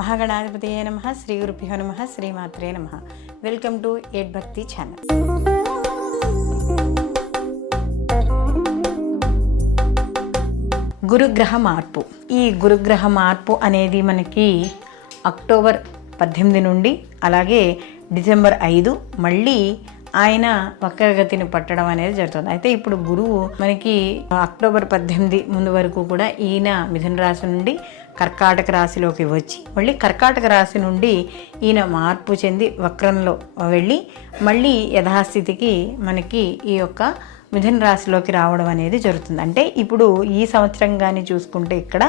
మహాగణాధిపతయే నమః. శ్రీ గురుభ్యో నమః. శ్రీమాత్రే నమః. వెల్కమ్ టు ఎడ్ భక్తి ఛానల్. గురుగ్రహ మార్పు. ఈ గురుగ్రహ మార్పు అనేది మనకి అక్టోబర్ 18 నుండి అలాగే డిసెంబర్ 5 మళ్ళీ ఆయన వక్రగతిని పట్టడం అనేది జరుగుతుంది. అయితే ఇప్పుడు గురువు మనకి అక్టోబర్ 18 ముందు వరకు కూడా ఈయన మిథున రాశి నుండి కర్కాటక రాశిలోకి వచ్చి మళ్ళీ కర్కాటక రాశి నుండి ఈయన మార్పు చెంది వక్రంలో వెళ్ళి మళ్ళీ యథాస్థితికి మనకి ఈ యొక్క మిథున రాశిలోకి రావడం అనేది జరుగుతుంది. అంటే ఇప్పుడు ఈ సంవత్సరం కానీ చూసుకుంటే ఇక్కడ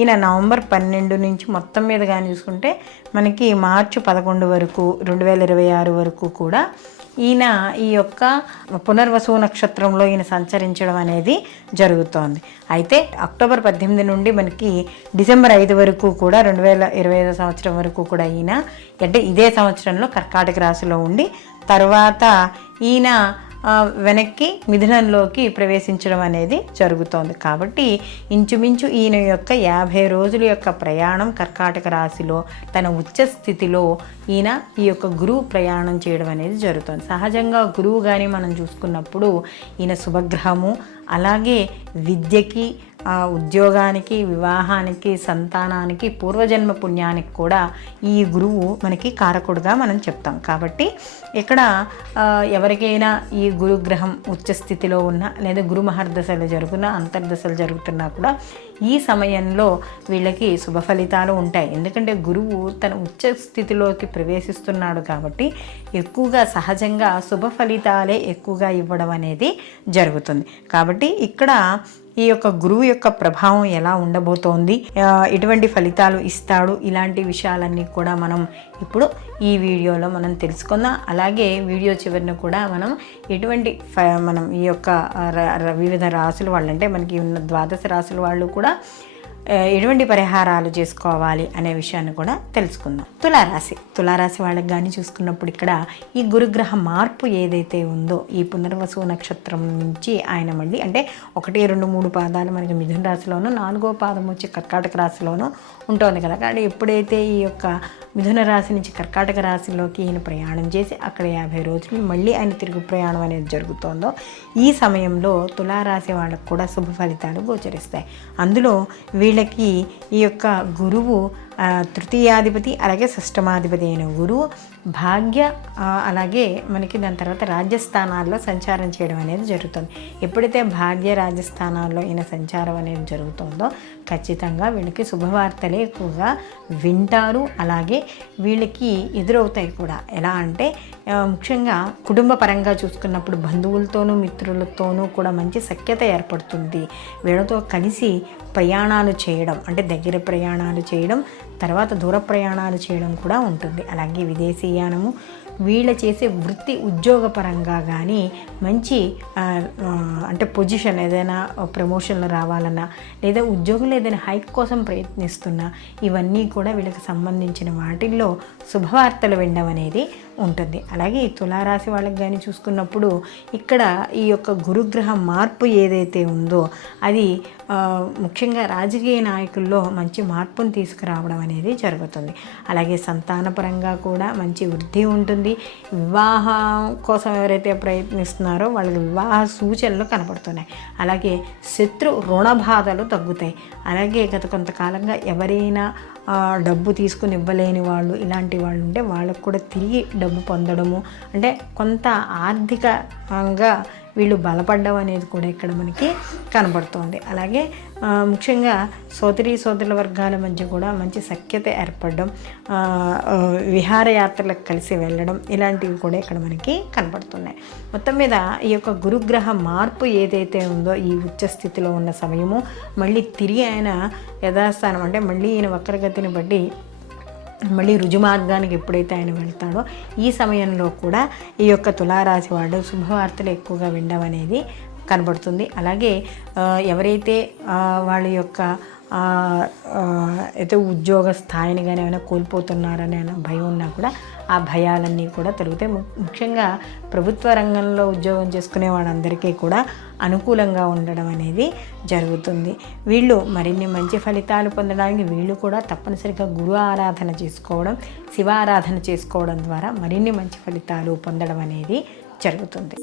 ఈయన నవంబర్ 12 నుంచి మొత్తం మీద కానీ చూసుకుంటే మనకి మార్చి 11 వరకు 2026 వరకు కూడా ఈయన ఈ యొక్క పునర్వసు నక్షత్రంలో ఈయన సంచరించడం అనేది జరుగుతోంది. అయితే అక్టోబర్ 18 నుండి మనకి డిసెంబర్ 5 వరకు కూడా 2025 సంవత్సరం వరకు కూడా ఈయన అంటే ఇదే సంవత్సరంలో కర్కాటక రాశిలో ఉండి తర్వాత ఈయన వెనక్కి మిథునంలోకి ప్రవేశించడం అనేది జరుగుతోంది. కాబట్టి ఇంచుమించు ఈయన యొక్క 50 రోజుల యొక్క ప్రయాణం కర్కాటక రాశిలో తన ఉచ్చ స్థితిలో ఈయన ఈ యొక్క గురువు ప్రయాణం చేయడం అనేది జరుగుతుంది. సహజంగా గురువు కానీ మనం చూసుకున్నప్పుడు ఈయన శుభగ్రహము, అలాగే విద్యకి, ఉద్యోగానికి, వివాహానికి, సంతానానికి, పూర్వజన్మ పుణ్యానికి కూడా ఈ గురువు మనకి కారకుడుగా మనం చెప్తాం. కాబట్టి ఇక్కడ ఎవరికైనా ఈ గురుగ్రహం ఉచ్చస్థితిలో ఉన్న లేదా గురు మహర్దశలు జరుగుతున్నా అంతర్దశలు జరుగుతున్నా కూడా ఈ సమయంలో వీళ్ళకి శుభ ఫలితాలు ఉంటాయి. ఎందుకంటే గురువు తన ఉచ్చ స్థితిలోకి ప్రవేశిస్తున్నాడు కాబట్టి ఎక్కువగా సహజంగా శుభ ఫలితాలే ఎక్కువగా ఇవ్వడం అనేది జరుగుతుంది. కాబట్టి ఇక్కడ ఈ యొక్క గురువు యొక్క ప్రభావం ఎలా ఉండబోతోంది, ఎటువంటి ఫలితాలు ఇస్తాడు, ఇలాంటి విషయాలన్నీ కూడా మనం ఇప్పుడు ఈ వీడియోలో మనం తెలుసుకుందాం. అలాగే వీడియో చివరిన కూడా మనం ఎటువంటి మనం ఈ యొక్క వివిధ రాసుల వాళ్ళు అంటే మనకి ఉన్న ద్వాదశ రాసుల వాళ్ళు కూడా ఎటువంటి పరిహారాలు చేసుకోవాలి అనే విషయాన్ని కూడా తెలుసుకుందాం. తులారాశి వాళ్ళకి కానీ చూసుకున్నప్పుడు ఇక్కడ ఈ గురుగ్రహ మార్పు ఏదైతే ఉందో ఈ పునర్వసు నక్షత్రం నుంచి ఆయన మళ్ళీ అంటే 1, 2, 3 పాదాలు మనకి మిథున రాశిలోను, 4వ పాదం వచ్చి కర్కాటక రాశిలోను ఉంటుంది కదా. కానీ ఎప్పుడైతే ఈ యొక్క మిథున రాశి నుంచి కర్కాటక రాశిలోకి ఈయన ప్రయాణం చేసి అక్కడ 50 రోజులు మళ్ళీ ఆయన తిరుగు ప్రయాణం అనేది జరుగుతుందో ఈ సమయంలో తులారాశి వాళ్ళకు కూడా శుభ ఫలితాలు గోచరిస్తాయి. అందులో వీళ్ళకి ఈ యొక్క గురువు తృతీయాధిపతి అలాగే షష్టమాధిపతి అయిన గురువు భాగ్య అలాగే మనకి దాని తర్వాత రాజ్యస్థానాల్లో సంచారం చేయడం అనేది జరుగుతుంది. ఎప్పుడైతే భాగ్య రాజస్థానాల్లో ఈయన సంచారం అనేది జరుగుతుందో ఖచ్చితంగా వీళ్ళకి శుభవార్తలే ఎక్కువగా వింటారు. అలాగే వీళ్ళకి ఎదురవుతాయి కూడా. ఎలా అంటే ముఖ్యంగా కుటుంబ పరంగా చూసుకున్నప్పుడు బంధువులతోనూ మిత్రులతోనూ కూడా మంచి సఖ్యత ఏర్పడుతుంది. వీళ్ళతో కలిసి ప్రయాణాలు చేయడం అంటే దగ్గర ప్రయాణాలు చేయడం, తర్వాత దూర ప్రయాణాలు చేయడం కూడా ఉంటుంది. అలాగే విదేశీయానము, వీళ్ళ చేసే వృత్తి ఉద్యోగపరంగా కానీ మంచి అంటే పొజిషన్ ఏదైనా ప్రమోషన్లు రావాలన్నా లేదా ఉద్యోగులు ఏదైనా హైక్ కోసం ప్రయత్నిస్తున్నా ఇవన్నీ కూడా వీళ్ళకి సంబంధించిన వాటిల్లో శుభవార్తలు వినడం అనేది ఉంటుంది. అలాగే ఈ తులారాశి వాళ్ళకి కానీ చూసుకున్నప్పుడు ఇక్కడ ఈ యొక్క గురుగ్రహ మార్పు ఏదైతే ఉందో అది ముఖ్యంగా రాజకీయ నాయకుల్లో మంచి మార్పును తీసుకురావడం అనేది జరుగుతుంది. అలాగే సంతానపరంగా కూడా మంచి వృద్ధి ఉంటుంది. వివాహం కోసం ఎవరైతే ప్రయత్నిస్తున్నారో వాళ్ళకి వివాహ సూచనలు కనపడుతున్నాయి. అలాగే శత్రు రుణ బాధలు తగ్గుతాయి. అలాగే గత కొంతకాలంగా ఎవరైనా డబ్బు తీసుకుని ఇవ్వలేని వాళ్ళు ఇలాంటి వాళ్ళు ఉంటే వాళ్ళకు కూడా తిరిగి డబ్బు పొందడము అంటే కొంత ఆర్థికంగా వీళ్ళు బలపడడం అనేది కూడా ఇక్కడ మనకి కనబడుతోంది. అలాగే ముఖ్యంగా సోదరుల వర్గాల మధ్య కూడా మంచి సఖ్యత ఏర్పడడం, విహారయాత్రలకు కలిసి వెళ్ళడం ఇలాంటివి కూడా ఇక్కడ మనకి కనబడుతున్నాయి. మొత్తం మీద ఈ యొక్క గురుగ్రహ మార్పు ఏదైతే ఉందో ఈ ఉచ్చ స్థితిలో ఉన్న సమయము మళ్ళీ తిరిగి ఆయన యథాస్థానం అంటే మళ్ళీ ఈయన వక్రగతిని బట్టి మళ్ళీ రుజుమార్గానికి ఎప్పుడైతే ఆయన వెళ్తాడో ఈ సమయంలో కూడా ఈ యొక్క తులారాశి వాళ్ళు శుభవార్తలు ఎక్కువగా వినడం అనేది కనబడుతుంది. అలాగే ఎవరైతే వాళ్ళ యొక్క అయితే ఉద్యోగ స్థాయిని కానీ ఏమైనా కోల్పోతున్నారనే భయం ఉన్నా కూడా ఆ భయాలన్నీ కూడా తొలగుతాయి. ముఖ్యంగా ప్రభుత్వ రంగంలో ఉద్యోగం చేసుకునే వాళ్ళందరికీ కూడా అనుకూలంగా ఉండడం అనేది జరుగుతుంది. వీళ్ళు మరిన్ని మంచి ఫలితాలు పొందడానికి వీళ్ళు కూడా తప్పనిసరిగా గురు ఆరాధన చేసుకోవడం, శివ ఆరాధన చేసుకోవడం ద్వారా మరిన్ని మంచి ఫలితాలు పొందడం అనేది జరుగుతుంది.